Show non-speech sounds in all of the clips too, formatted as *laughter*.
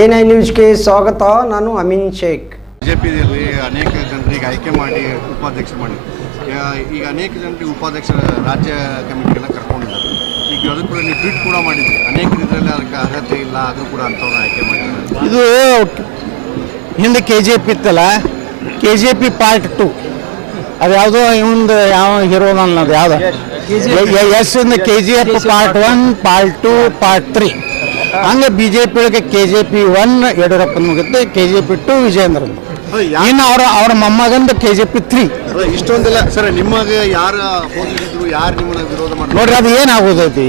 N I ನ್ಯೂಸ್ಗೆ ಸ್ವಾಗತ ನಾನು ಅಮೀನ್ ಶೇಖ್. ಬಿಜೆಪಿಯಲ್ಲಿ ಅನೇಕ ಜನರಿಗೆ ಆಯ್ಕೆ ಮಾಡಿ ಉಪಾಧ್ಯಕ್ಷ ಮಾಡಿ. ಈಗ ಅನೇಕ ಜನರಿಗೆ ಉಪಾಧ್ಯಕ್ಷ ರಾಜ್ಯ ಕಮಿಟಿಗೆಲ್ಲ ಕರ್ಕೊಂಡಿದ್ದಾರೆ. ಈಗ ಅದು ಕೂಡ ನೀವು ಟ್ವೀಟ್ ಕೂಡ ಮಾಡಿದ್ರಿ ಅನೇಕ ಇದರಲ್ಲಿ ಅದಕ್ಕೆ ಅರ್ಹತೆ ಇಲ್ಲ ಅದು ಕೂಡ ಅಂಥವ್ರನ್ನ ಆಯ್ಕೆ ಮಾಡಿದ್ದಾರೆ. ಇದು ಹಿಂದೆ ಕೆ ಜೆ ಪಿ ಇತ್ತಲ್ಲ K J P part two. ಅದು ಯಾವುದೋ ಇವಂದು ಯಾವ ಹೀರೋ ಅನ್ನೋದು ಯಾವ್ದು? ಎಸ್ ಇಂದ K G F part one part two part three. ಹಂಗೆ ಬಿ ಜೆ ಪಿ ಒಳಗೆ ಕೆ ಜೆ ಪಿ ಒನ್ ಯಡಿಯೂರಪ್ಪನ ಮುಗಿತು K J P two Vijayendra ಇನ್ನು ಅವರ ಅವ್ರ ಮೊಮ್ಮಗಂದು ಕೆ ಜೆ ಪಿ ತ್ರೀ ಇಷ್ಟೊಂದಿಲ್ಲ. ಸರ್ ನಿಮಗೆ ಯಾರು ಹೋಗಿದ್ರು ಯಾರು ನಿಮ್ಮನ್ನ ವಿರೋಧ ಮಾಡಿ ನೋಡ್ರಿ ಅದು ಏನಾಗೋದೈತಿ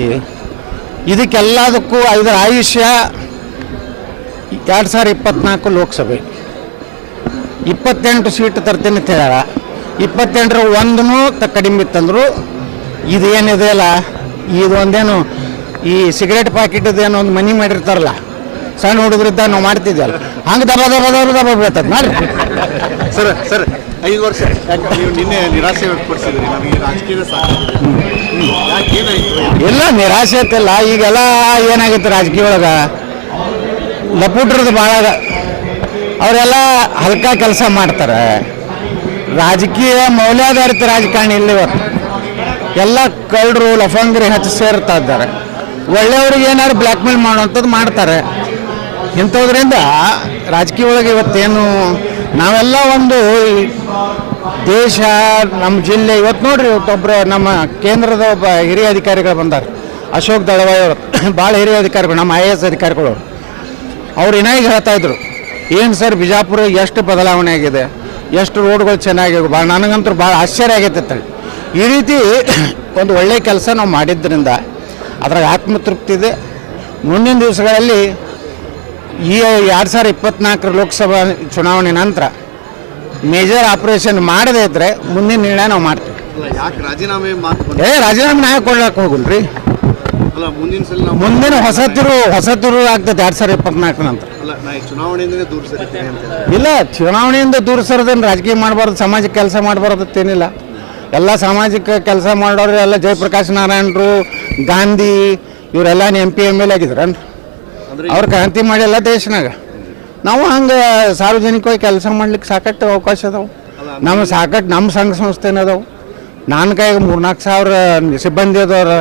ಇದಕ್ಕೆಲ್ಲದಕ್ಕೂ ಇದರ ಆಯುಷ್ಯ ಎರಡು ಸಾವಿರ ಇಪ್ಪತ್ನಾಲ್ಕು ಲೋಕಸಭೆ. ಇಪ್ಪತ್ತೆಂಟು ಸೀಟ್ ತರ್ತೇನೆ ಅಂತ ಹೇಳ್ಯಾರ. ಇಪ್ಪತ್ತೆಂಟರ ಒಂದೂ ತ ಕಡಿಮೆ ಇತ್ತಂದ್ರು. ಇದೇನಿದೆಯಲ್ಲ ಇದೊಂದೇನು ಅಲ್ಲ ಇದು ಒಂದೇನು ಈ ಸಿಗರೇಟ್ ಪ್ಯಾಕೆಟ್ ಏನೋ ಒಂದು ಮನಿ ಮಾಡಿರ್ತಾರಲ್ಲ ಸಣ್ಣ ಹುಡುಗರಿದ್ದ ನಾವು ಮಾಡ್ತಿದ್ವಲ್ಲ ಹಂಗೆ ದಬ ದಬ ದಬ ದಬ ಬೀಳ್ತದೆ ಮಾಡ್ರಿ. ಸರ್ ಸರ್ ಐದು ವರ್ಷ. ನೀವು ನಿನ್ನೆ ನಿರಾಸೆ ವ್ಯಕ್ತಪಡಿಸಿದ್ರಿ ನನಗೆ ರಾಜಕೀಯದ ಇಲ್ಲ ನಿರಾಸೆ ಐತಿಲ್ಲ ಈಗೆಲ್ಲ ಏನಾಗಿತ್ತು ರಾಜಕೀಯ ಒಳಗೆ? ಲಪುಟ್ರದ್ದು ಭಾಳ. ಅವರೆಲ್ಲ ಹಲ್ಕ ಕೆಲಸ ಮಾಡ್ತಾರೆ. ರಾಜಕೀಯ ಮೌಲ್ಯಾಧಾರಿತ ರಾಜಕಾರಣಿ ಇಲ್ಲಿ ಇವತ್ತು. ಎಲ್ಲ ಕಳ್ಳರು ಲಫಂಗರಿ ಹಚ್ಚಿ ಸೇರ್ತಾ ಇದ್ದಾರೆ. ಒಳ್ಳೆಯವ್ರಿಗೆ ಏನಾದ್ರು ಬ್ಲ್ಯಾಕ್ ಮೇಲ್ ಮಾಡುವಂಥದ್ದು ಮಾಡ್ತಾರೆ. ಇಂಥದ್ರಿಂದ ರಾಜಕೀಯ ಒಳಗೆ ಇವತ್ತೇನು ನಾವೆಲ್ಲ ಒಂದು ದೇಶ, ನಮ್ಮ ಜಿಲ್ಲೆ, ಇವತ್ತು ನೋಡ್ರಿ ಒಬ್ಬರು ನಮ್ಮ ಕೇಂದ್ರದ ಒಬ್ಬ ಹಿರಿಯ ಅಧಿಕಾರಿಗಳು ಬಂದಾರೆ. ಅಶೋಕ್ ದಳವಾಯಿ ಅವರು ಭಾಳ ಹಿರಿಯ ಅಧಿಕಾರಿಗಳು, ನಮ್ಮ ಐ ಎ ಎಸ್ ಅಧಿಕಾರಿಗಳು ಅವ್ರು. ಏನಾಗಿ ಹೇಳ್ತಾ ಇದ್ರು, ಏನು ಸರ್ ಬಿಜಾಪುರ ಎಷ್ಟು ಬದಲಾವಣೆ ಆಗಿದೆ? ಎಷ್ಟು ರೋಡ್ಗಳು ಚೆನ್ನಾಗಿವೆ ಭಾಳ ನನಗಂತೂ ಭಾಳ ಆಶ್ಚರ್ಯ ಆಗೈತೆ ಈ ರೀತಿ ಒಂದು ಒಳ್ಳೆಯ ಕೆಲಸ ನಾವು ಮಾಡಿದ್ರಿಂದ ಅದ್ರಾಗ ಆತ್ಮತೃಪ್ತಿ ಇದೆ. ಮುಂದಿನ ದಿವಸಗಳಲ್ಲಿ ಈ ಎರಡು ಸಾವಿರ ಇಪ್ಪತ್ನಾಲ್ಕರ ಲೋಕಸಭಾ ಚುನಾವಣೆ ನಂತರ ಮೇಜರ್ ಆಪರೇಷನ್ ಮಾಡದೇ ಇದ್ರೆ ಮುಂದಿನ ನಿರ್ಣಯ ನಾವು ಮಾಡ್ತೀವಿ. ರಾಜೀನಾಮೆ ಏ ರಾಜೀನಾಮೆ ಕೊಡ್ಲಕ್ಕೆ ಹೋಗಲ್ರಿ. ಮುಂದಿನ ಹೊಸ ತಿರು ಹೊಸ ತಿರು ಆಗ್ತದೆ ಎರಡು ಸಾವಿರ ಇಪ್ಪತ್ನಾಲ್ಕು ನಂತರ. ನಾ ಇಲ್ಲ ಚುನಾವಣೆಯಿಂದ ದೂರ ಸರದೇನು ರಾಜಕೀಯ ಮಾಡಬಾರ್ದು ಸಮಾಜಕ್ಕೆ ಕೆಲಸ ಮಾಡಬಾರ್ದು ಏನಿಲ್ಲ ಎಲ್ಲ ಸಾಮಾಜಿಕ ಕೆಲಸ ಮಾಡೋರು ಎಲ್ಲ ಜಯಪ್ರಕಾಶ್ ನಾರಾಯಣರು ಗಾಂಧಿ ಇವರೆಲ್ಲ ಎಂ ಪಿ ಎಂ ಎಲ್ ಆಗಿದ್ರನ್ರಿ ಅವ್ರು ಕ್ರಾಂತಿ ಮಾಡಿಲ್ಲ ದೇಶನಾಗ. ನಾವು ಹಂಗೆ ಸಾರ್ವಜನಿಕವಾಗಿ ಕೆಲಸ ಮಾಡ್ಲಿಕ್ಕೆ ಸಾಕಷ್ಟು ಅವಕಾಶ ಅದಾವೆ. ನಮ್ಮ ಸಾಕಷ್ಟು ನಮ್ಮ ಸಂಘ ಸಂಸ್ಥೆನ ಅದಾವೆ. ಕೈ ಕೈಗೆ ಮೂರ್ನಾಲ್ಕು ಸಾವಿರ ಸಿಬ್ಬಂದಿ ಅದವ್ರ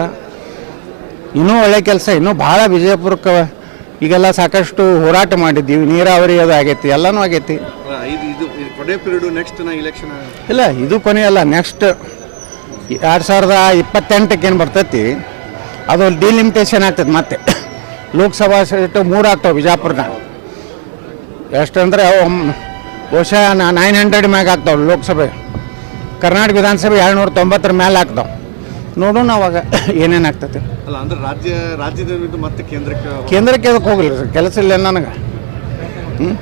ಇನ್ನೂ ಒಳ್ಳೆ ಕೆಲಸ ಇನ್ನೂ ಭಾಳ ವಿಜಯಪುರಕ್ಕೆ ಈಗೆಲ್ಲ ಸಾಕಷ್ಟು ಹೋರಾಟ ಮಾಡಿದ್ದೀವಿ. ನೀರಾವರಿ ಅದು ಆಗೈತಿ ಎಲ್ಲನೂ ಆಗೈತಿ. ಇಲ್ಲ ಇದು ಕೊನೆ ಅಲ್ಲ ನೆಕ್ಸ್ಟ್ ಎರಡು ಸಾವಿರದ ಇಪ್ಪತ್ತೆಂಟಕ್ಕೆ ಏನು ಬರ್ತೈತಿ. ಅದು ಡಿಲಿಮಿಟೇಷನ್ ಆಗ್ತದೆ ಮತ್ತೆ. ಲೋಕಸಭಾ ಸೀಟು ಮೂರು ಆಗ್ತಾವೆ ಬಿಜಾಪುರನ ಎಷ್ಟಂದರೆ ಬಹುಶಃ ನೈನ್ ಹಂಡ್ರೆಡ್ ಮ್ಯಾಗ ಆಗ್ತಾವೆ ಲೋಕಸಭೆ. ಕರ್ನಾಟಕ ವಿಧಾನಸಭೆ ಏಳ್ನೂರ ತೊಂಬತ್ತರ ಮೇಲೆ ಆಗ್ತಾವೆ. ನೋಡೋಣ ಅವಾಗ ಏನೇನು ಆಗ್ತೈತಿ ಅಲ್ಲ ಅಂದ್ರೆ ರಾಜ್ಯ ರಾಜ್ಯದ ಮತ್ತೆ ಕೇಂದ್ರಕ್ಕೆ ಕೇಂದ್ರಕ್ಕೆ ಅದಕ್ಕೆ ಹೋಗಿಲ್ಲ ಸರ್? ಕೆಲಸ ಇಲ್ಲ ನನಗೆ.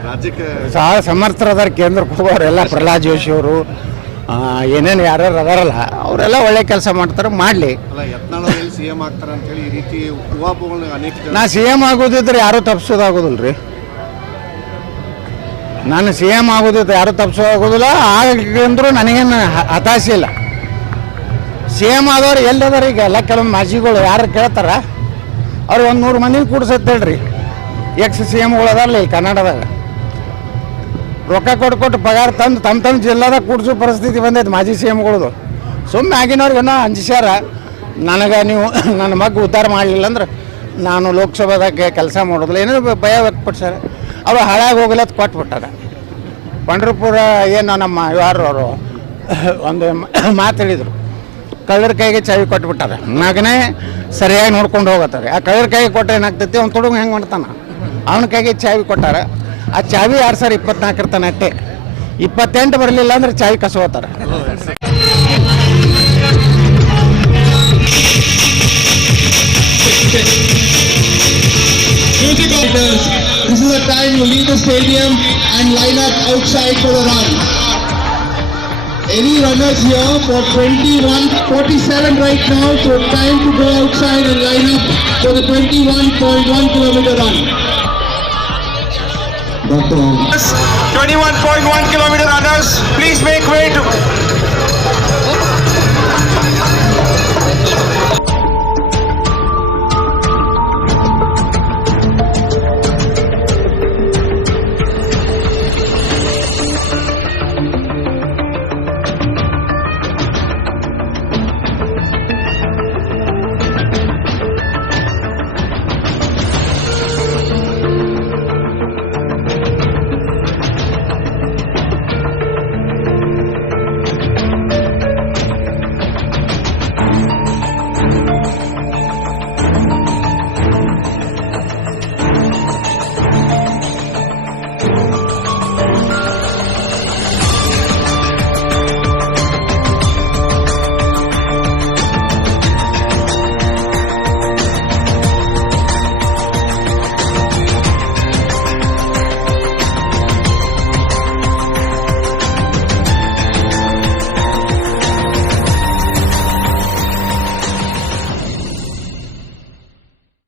ರಾಜ್ಯಕ್ಕೆ ಸಹ ಸಮರ್ಥರದಾರ ಕೇಂದ್ರಕ್ಕೆ ಹೋಗೋರು ಎಲ್ಲ ಪ್ರಹ್ಲಾದ್ ಜೋಶಿ ಅವರು ಏನೇನು ಯಾರ್ಯಾರು ಅದಾರಲ್ಲ ಅವರೆಲ್ಲ ಒಳ್ಳೆ ಕೆಲಸ ಮಾಡ್ತಾರೆ ಮಾಡಲಿ. ಆಗ್ತಾರೆ ಅಂತ ಹೇಳಿ ಈ ರೀತಿ ಅನೇಕ ನಾ ಸಿ ಎಂ ಆಗೋದಿದ್ರೆ ಯಾರೂ ತಪ್ಪಿಸೋದಾಗೋದಿಲ್ಲ ರೀ ನಾನು ಸಿ ಎಂ ಆಗೋದಿದ್ರೆ ಯಾರೂ ತಪ್ಪಿಸೋದಾಗೋದಿಲ್ಲ ಆಗಂದ್ರೂ ನನಗೇನು ಹ- ಹತಾಶೆ ಇಲ್ಲ. ಸಿ ಎಂ ಆದವ್ರು ಎಲ್ಲಿದಾರೆ ಈಗ? ಎಲ್ಲ ಕೆಲವೊಂದು ಮಾಜಿಗಳು ಯಾರು ಕೇಳ್ತಾರ? ಅವ್ರು ಒಂದು ನೂರು ಮಂದಿ ಕೂಡ್ಸತ್ತೆ ಹೇಳ್ರಿ. ಎಕ್ಸ್ ಸಿ ಎಮ್ಗಳು ಅದಾರಲ್ಲ ಈ ಕನ್ನಡದಾಗ. ರೊಕ್ಕ ಕೊಟ್ಟು ಕೊಟ್ಟು ಪಗಾರ ತಂದು ತಮ್ಮ ತಮ್ಮ ಜಿಲ್ಲಾದಾಗ ಕೂಡಿಸೋ ಪರಿಸ್ಥಿತಿ ಬಂದೈತೆ ಮಾಜಿ ಸಿ ಎಮ್ಗಳದು ಸುಮ್ಮನೆ ಆಗಿನವ್ರಿಗೇನೋ ಅಂಜಿಸ್ಯಾರ. ನನಗೆ ನೀವು *coughs* ನನ್ನ ಮಗ ಉದ್ಧಾರ ಮಾಡಲಿಲ್ಲ ಅಂದ್ರೆ ನಾನು ಲೋಕಸಭಾದಾಗ ಕೆಲಸ ಮಾಡೋದಿಲ್ಲ. ಏನೋ ಭಯ ವ್ಯಕ್ತಪಡಿಸ್ಯಾರ? ಅವ ಹಾಳಾಗಿ ಹೋಗಲ್ಲ ಕೊಟ್ಬಿಟ್ಟಾರೆ. ಪಂಡ್ರಪುರ ಏನು ನಮ್ಮ ಯಾರು ಅವರು *coughs* ಒಂದು *coughs* ಮಾತು ಹೇಳಿದರು. ಕಳ್ಳರ ಕೈಗೆ ಚಾವಿ ಕೊಟ್ಬಿಟ್ಟಾರೆ. ಮಗನೇ ಸರಿಯಾಗಿ ನೋಡ್ಕೊಂಡು ಹೋಗತ್ತಾರೆ. ಆ ಕಳ್ಳರ ಕೈಗೆ ಕೊಟ್ಟರೆ ಏನಾಗ್ತೈತಿ? ಅವ್ನು ತೊಡಗು ಹೆಂಗೆ ಮಾಡ್ತಾನೆ? ಅವನ ಕೈಗೆ ಚಾವಿ ಕೊಟ್ಟಾರೆ. ಆ ಚಾವಿ ಎರಡು ಸಾವಿರ ಇರ್ತಾನೆ ಅಟ್ಟೆ? ಇಪ್ಪತ್ತೆಂಟು ಬರಲಿಲ್ಲ ಅಂದ್ರೆ ಚಾವಿ ಕಸೋತಾರೆ Music this is the time you leave the stadium and line up outside for the run. Any runners here for 21, 47 right now, so time to go outside and line up for the 21.1 kilometer run. Dr. 21.1 kilometer runners, please make way to